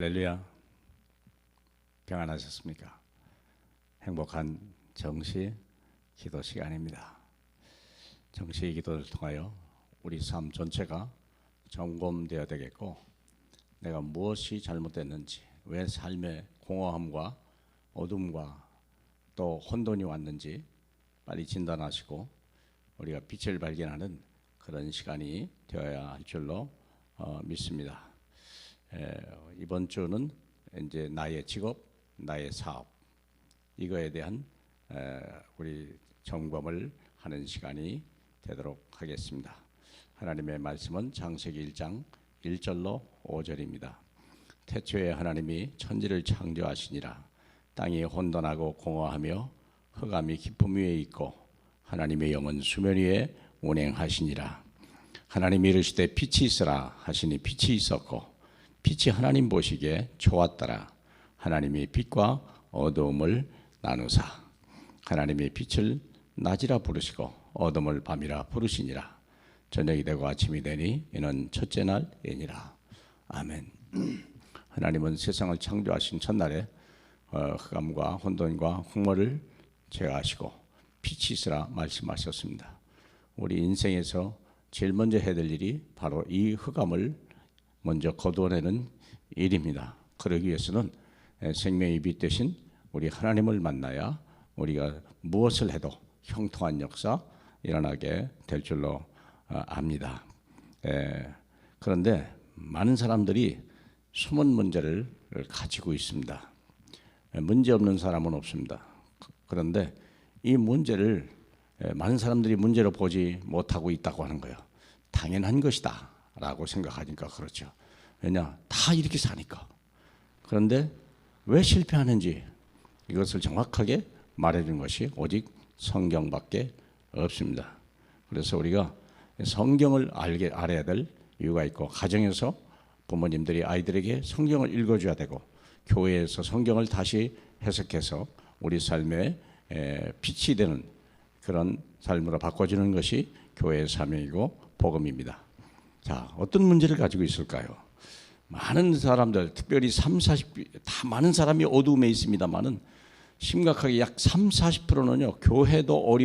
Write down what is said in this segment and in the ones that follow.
할렐루야. 평안하셨습니까? 행복한 정시 기도 시간입니다. 정시 기도를 통하여 우리 삶 전체가 점검되어야 되겠고, 내가 무엇이 잘못됐는지, 왜 삶의 공허함과 어둠과 또 혼돈이 왔는지 빨리 진단하시고 우리가 빛을 발견하는 그런 시간이 되어야 할 줄로 믿습니다. 이번 주는 이제 나의 직업, 나의 사업, 이거에 대한 우리 점검을 하는 시간이 되도록 하겠습니다. 하나님의 말씀은 창세기 1장 1절로 5절입니다. 태초에 하나님이 천지를 창조하시니라. 땅이 혼돈하고 공허하며 흑암이 깊음 위에 있고 하나님의 영은 수면 위에 운행하시니라. 하나님이 이르시되 빛이 있으라 하시니 빛이 있었고 빛이 하나님 보시기에 좋았더라. 하나님이 빛과 어두움을 나누사 하나님이 빛을 낮이라 부르시고 어둠을 밤이라 부르시니라. 저녁이 되고 아침이 되니 이는 첫째 날이니라. 아멘. 하나님은 세상을 창조하신 첫날에 흑암과 혼돈과 흑모를 제거하시고 빛이 있으라 말씀하셨습니다. 우리 인생에서 제일 먼저 해야 될 일이 바로 이 흑암을 먼저 거두어내는 일입니다. 그러기 위해서는 생명의 빛 대신 우리 하나님을 만나야 우리가 무엇을 해도 형통한 역사 일어나게 될 줄로 압니다. 그런데 많은 사람들이 숨은 문제를 가지고 있습니다. 문제 없는 사람은 없습니다. 그런데 이 문제를 많은 사람들이 문제로 보지 못하고 있다고 하는 거예요. 당연한 것이다 라고 생각하니까 그렇죠. 왜냐? 다 이렇게 사니까. 그런데 왜 실패하는지 이것을 정확하게 말해준 것이 오직 성경밖에 없습니다. 그래서 우리가 성경을 알아야 될 이유가 있고, 가정에서 부모님들이 아이들에게 성경을 읽어줘야 되고, 교회에서 성경을 다시 해석해서 우리 삶에 빛이 되는 그런 삶으로 바꿔주는 것이 교회의 사명이고 복음입니다. 자, 어떤 문제를 가지고 있을까요? 많은 사람들, 특별히 30, 40, 다 많은 사람이 어두움에 있습니다만은 심각하게 약 30-40%는요 교회도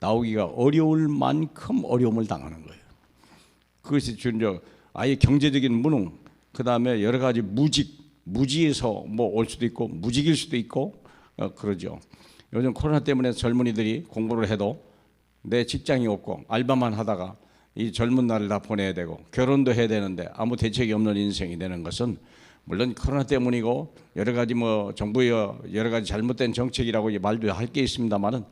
나오기가 어려울 만큼 어려움을 당하는 거예요. 그것이 주로 아예 경제적인 무능, 그 다음에 여러 가지 무지에서 뭐 올 수도 있고 무직일 수도 있고 그러죠. 요즘 코로나 때문에 젊은이들이 공부를 해도 내 직장이 없고 알바만 하다가 이 젊은 날을 다 보내야 되고 결혼도 해야 되는데 아무 대책이 없는 인생이 되는 것은 물론 코로나 때문이고 여러 가지 정부의 여러 가지 잘못된 정책이라고 말도 할 게 있습니다만은,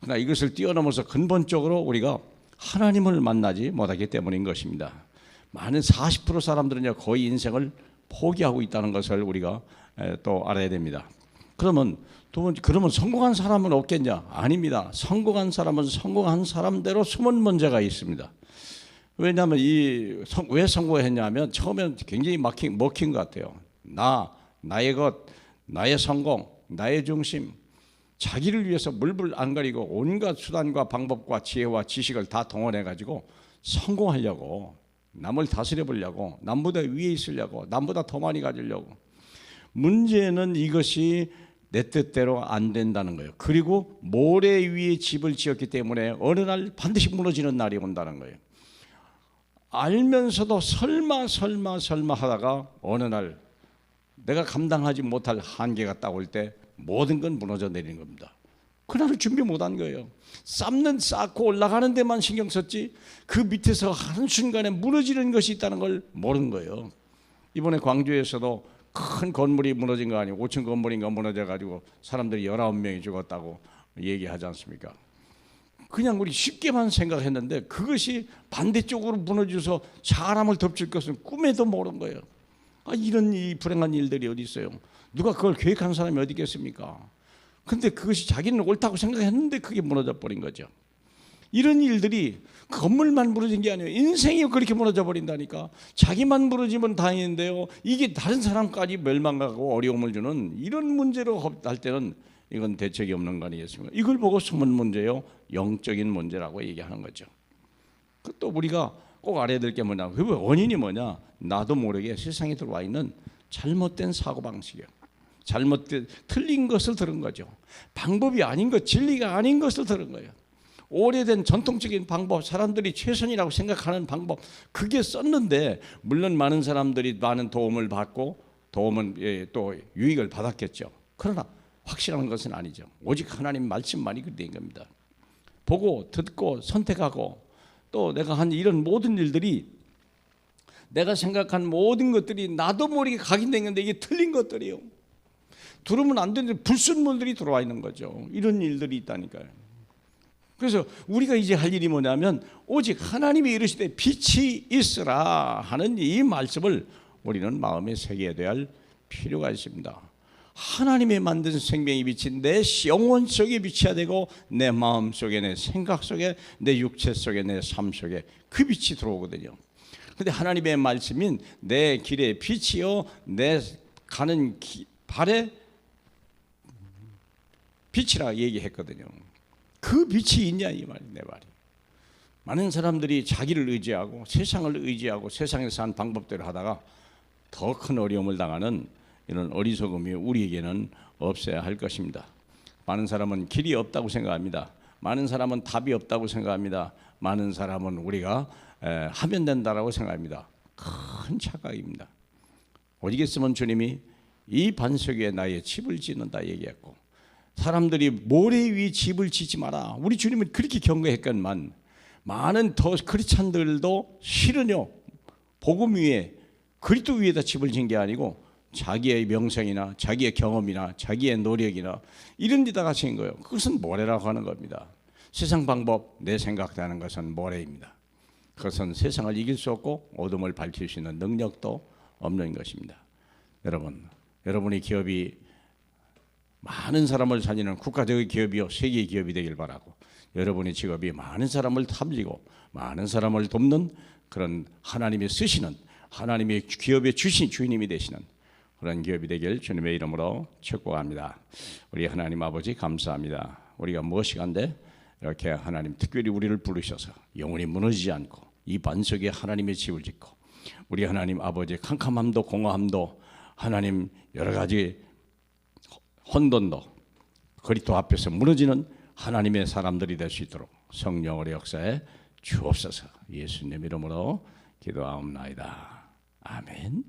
그러나 이것을 뛰어넘어서 근본적으로 우리가 하나님을 만나지 못하기 때문인 것입니다. 많은 40% 사람들은요 거의 인생을 포기하고 있다는 것을 우리가 또 알아야 됩니다. 그러면 성공한 사람은 없겠냐? 아닙니다. 성공한 사람은 성공한 사람대로 숨은 문제가 있습니다. 왜냐하면 왜 성공했냐면 처음에는 굉장히 먹힌 것 같아요. 나의 것, 나의 성공, 나의 중심, 자기를 위해서 물불 안 가리고 온갖 수단과 방법과 지혜와 지식을 다 동원해가지고 성공하려고, 남을 다스려 보려고, 남보다 위에 있으려고, 남보다 더 많이 가지려고. 문제는 이것이 내 뜻대로 안 된다는 거예요. 그리고 모래 위에 집을 지었기 때문에 어느 날 반드시 무너지는 날이 온다는 거예요. 알면서도 설마 하다가 어느 날 내가 감당하지 못할 한계가 딱 올 때 모든 건 무너져 내리는 겁니다. 그날을 준비 못한 거예요. 쌓고 올라가는 데만 신경 썼지 그 밑에서 한순간에 무너지는 것이 있다는 걸 모르는 거예요. 이번에 광주에서도 큰 건물이 무너진 거 아니고 5층 건물인가 무너져가지고 사람들이 19명이 죽었다고 얘기하지 않습니까? 그냥 우리 쉽게만 생각했는데 그것이 반대쪽으로 무너져서 사람을 덮칠 것은 꿈에도 모른 거예요. 이런 이 불행한 일들이 어디 있어요? 누가 그걸 계획한 사람이 어디 있겠습니까? 근데 그것이 자기는 옳다고 생각했는데 그게 무너져 버린 거죠. 이런 일들이 건물만 무너진 게 아니에요. 인생이 그렇게 무너져 버린다니까. 자기만 무너지면 다행인데요, 이게 다른 사람까지 멸망하고 어려움을 주는 이런 문제로 할 때는 이건 대책이 없는 거 아니겠습니까? 이걸 보고 숨은 문제요, 영적인 문제라고 얘기하는 거죠. 또 우리가 꼭 알아야 될 게 뭐냐, 그 원인이 뭐냐, 나도 모르게 세상에 들어와 있는 잘못된 사고방식이에요. 잘못된 틀린 것을 들은 거죠. 방법이 아닌 것, 진리가 아닌 것을 들은 거예요. 오래된 전통적인 방법, 사람들이 최선이라고 생각하는 방법, 그게 썼는데 물론 많은 사람들이 많은 도움을 받고 도움은 또 유익을 받았겠죠. 그러나 확실한 것은 아니죠. 오직 하나님 말씀만이 그된 겁니다. 보고 듣고 선택하고 또 내가 한 이런 모든 일들이 내가 생각한 모든 것들이 나도 모르게 각인된 건데 이게 틀린 것들이에요. 들으면 안 되는데 불순물들이 들어와 있는 거죠. 이런 일들이 있다니까요. 그래서 우리가 이제 할 일이 뭐냐면 오직 하나님이 이르시되 빛이 있으라 하는 이 말씀을 우리는 마음에 새겨야 될 필요가 있습니다. 하나님의 만든 생명의 빛이 내 영혼 속에 비쳐야 되고 내 마음 속에, 내 생각 속에, 내 육체 속에, 내 삶 속에 그 빛이 들어오거든요. 그런데 하나님의 말씀인 내 길의 빛이요 내 가는 발에 빛이라 얘기했거든요. 그 빛이 있냐 이 말이 내 말이. 많은 사람들이 자기를 의지하고 세상을 의지하고 세상에서 사는 방법대로 하다가 더 큰 어려움을 당하는 이런 어리석음이 우리에게는 없어야 할 것입니다. 많은 사람은 길이 없다고 생각합니다. 많은 사람은 답이 없다고 생각합니다. 많은 사람은 우리가 하면 된다라고 생각합니다. 큰 착각입니다. 오직했으면 주님이 이 반석 위에 나의 집을 짓는다 얘기했고 사람들이 모래 위에 집을 짓지 마라. 우리 주님은 그렇게 경고했건만 많은 더 크리스찬들도 실은요 복음 위에 그리스도 위에다 집을 짓는 게 아니고 자기의 명성이나 자기의 경험이나 자기의 노력이나 이런 데다가 지은 거예요. 그것은 모래라고 하는 겁니다. 세상 방법, 내 생각하는 것은 모래입니다. 그것은 세상을 이길 수 없고 어둠을 밝힐 수 있는 능력도 없는 것입니다. 여러분의 기업이 많은 사람을 살리는 국가적인 기업이요 세계 기업이 되길 바라고 여러분의 직업이 많은 사람을 살리고 많은 사람을 돕는 그런 하나님이 쓰시는 하나님의 기업의 주인님이 되시는 그런 기업이 되길 주님의 이름으로 축복합니다. 우리 하나님 아버지 감사합니다. 우리가 무엇이간데 이렇게 하나님 특별히 우리를 부르셔서 영원히 무너지지 않고 이 반석에 하나님의 집을 짓고 우리 하나님 아버지의 캄캄함도 공허함도 하나님 여러 가지 혼돈도 그리스도 앞에서 무너지는 하나님의 사람들이 될 수 있도록 성령의 역사에 주옵소서. 예수님 이름으로 기도하옵나이다. 아멘.